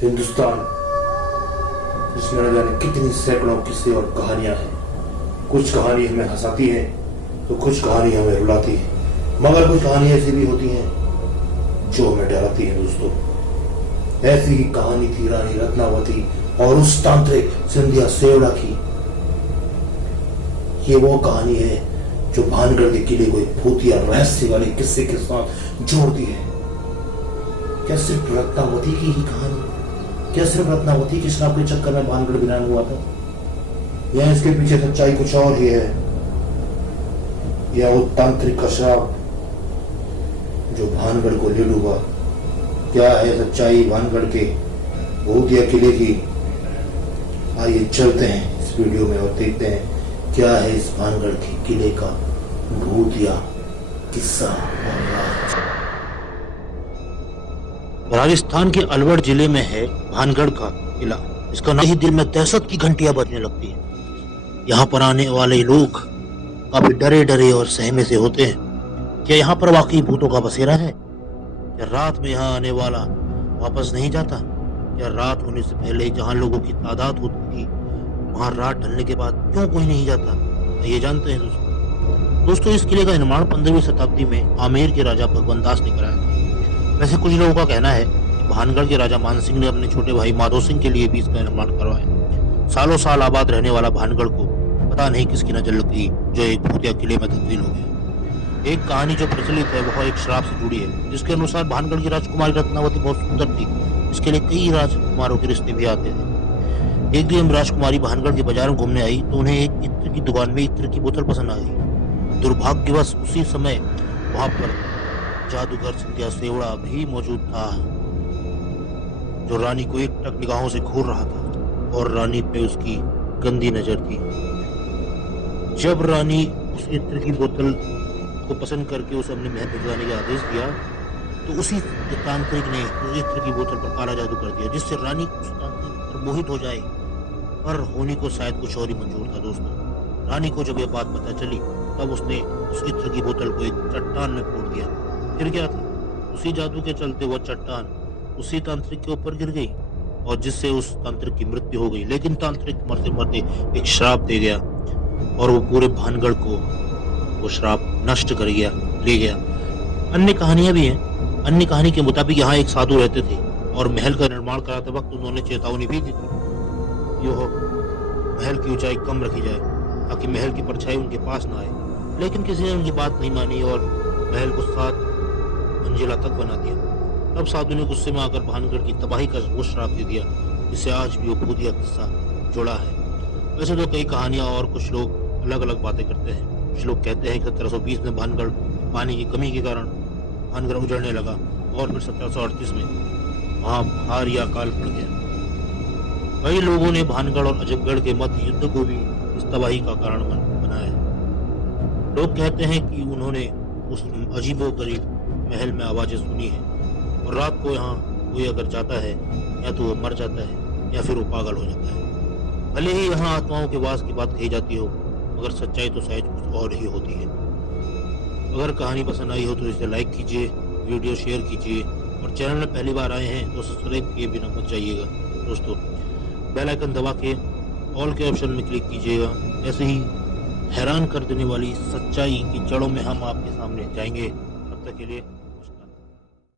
हिंदुस्तान जिसमें न जाने कितनी सैकड़ों किस्से और कहानियां हैं। कुछ कहानी हमें हंसाती है तो कुछ कहानी हमें रुलाती है, मगर कुछ कहानी ऐसी भी होती हैं जो हमें डराती है। दोस्तों, ऐसी ही कहानी थी रानी रत्नावती और उस तांत्रिक सिंधिया सेवड़ा की। ये वो कहानी है जो भानगढ़ के किले को एक भूतिया रहस्य वाले किस्से के साथ जोड़ती है। क्या सिर्फ रत्नावती की ही कहानी? क्या सिर्फ रत्नावती के श्राप के चक्कर में भानगढ़ वीरान हुआ था, या इसके पीछे सच्चाई कुछ और ही है? या वो तांत्रिक का श्राप जो भानगढ़ को ले डूबा? क्या है सच्चाई भानगढ़ के भूतिया किले की? आइए चलते हैं इस वीडियो में और देखते हैं क्या है इस भानगढ़ के किले का भूतिया किस्सा और राज। राजस्थान के अलवर जिले में है भानगढ़ का किला। इसका नाम ही दिल में दहशत की घंटियां बजने लगती है। यहाँ पर आने वाले लोग काफी डरे डरे और सहमे से होते हैं। क्या यहाँ पर वाकई भूतों का बसेरा है? क्या रात में यहाँ आने वाला वापस नहीं जाता? क्या रात होने से पहले जहाँ लोगों की तादाद होती थी वहाँ रात ढलने के बाद क्यों कोई नहीं जाता? ये जानते हैं दोस्तों, इस किले का निर्माण 15वीं शताब्दी में आमेर के राजा भगवंत दास ने कराया था। वैसे कुछ लोगों का कहना है कि भानगढ़ के राजा मान सिंह ने अपने छोटे भाई माधो सिंह के लिए भी इसका निर्माण करवाया। सालों साल आबाद रहने वाला भानगढ़ को पता नहीं किसकी नजर लग गई जो एक भूतिया किले में तब्दील हो गया। एक कहानी जो प्रचलित है वह एक शराब से जुड़ी है, जिसके अनुसार भानगढ़ की राजकुमारी रत्नावती बहुत सुंदर थी। इसके लिए कई राजकुमारों के रिश्ते भी आते थे। एक दिन राजकुमारी भानगढ़ के बाजार में घूमने आई तो उन्हें एक इत्र की दुकान में इत्र की बोतल पसंद आ गई। दुर्भाग्यवश उसी समय वहां पर जादूगर सिंधिया सेवड़ा भी मौजूद था, जो रानी को एक टक निगाहों से घूर रहा था और रानी पे उसकी गंदी नजर थी। जब रानी उस इत्र की बोतल को पसंद करके उसे अपने महल भिजवाने का आदेश दिया तो उसी तांत्रिक ने उस इत्र की बोतल पर काला जादू कर दिया, जिससे रानी उस तांत्रिक पर मोहित हो जाए। पर होने को शायद कुछ और ही मंजूर था। दोस्तों, रानी को जब यह बात पता चली तब उसने उस इत्र की बोतल को एक चट्टान में फोड़ दिया। फिर क्या था, उसी जादू के चलते वह चट्टान उसी तांत्रिक के ऊपर गिर गई और जिससे उस तांत्रिक की मृत्यु हो गई। लेकिन तांत्रिक मरते मरते एक श्राप दे गया और वो पूरे भानगढ़ को वो श्राप नष्ट कर गया, ले गया। अन्य कहानियां भी हैं। अन्य कहानी के मुताबिक यहाँ एक साधु रहते थे और महल का निर्माण कराते वक्त उन्होंने चेतावनी भी दी थी यह महल की ऊंचाई कम रखी जाए ताकि महल की परछाई उनके पास न आए। लेकिन किसी ने उनकी बात नहीं मानी और महल को 7 मंजिला तक बना दिया। तब साधु ने गुस्से में आकर भानगढ़ की तबाही का वो श्राप दे दिया, जिससे आज भी वो भूतिया किस्सा जुड़ा है। वैसे तो कई कहानियां और कुछ लोग अलग अलग बातें करते हैं। कुछ लोग कहते हैं कि 1720 में भानगढ़ पानी की कमी के कारण भानगढ़ उजड़ने लगा और फिर 1738 में वहाँ भारी अकाल पड़ गया। कई लोगों ने भानगढ़ और अजबगढ़ के मध्य युद्ध को भी इस तबाही का कारण बनाया। लोग कहते हैं कि उन्होंने उस अजीबोगरीब महल में आवाजें सुनी है और रात को यहाँ कोई अगर जाता है या तो वो मर जाता है या फिर वो पागल हो जाता है। भले ही यहाँ आत्माओं के वास की बात कही जाती हो, मगर सच्चाई तो शायद कुछ और ही होती है। अगर कहानी पसंद आई हो तो इसे लाइक कीजिए, वीडियो शेयर कीजिए और चैनल में पहली बार आए हैं तो सब्सक्राइब किए बिना मत जाइएगा। दोस्तों, बेल आइकन दबा के ऑल के ऑप्शन में क्लिक कीजिएगा। ऐसे ही हैरान कर देने वाली सच्चाई की जड़ों में हम आपके सामने जाएंगे। तब तक के लिए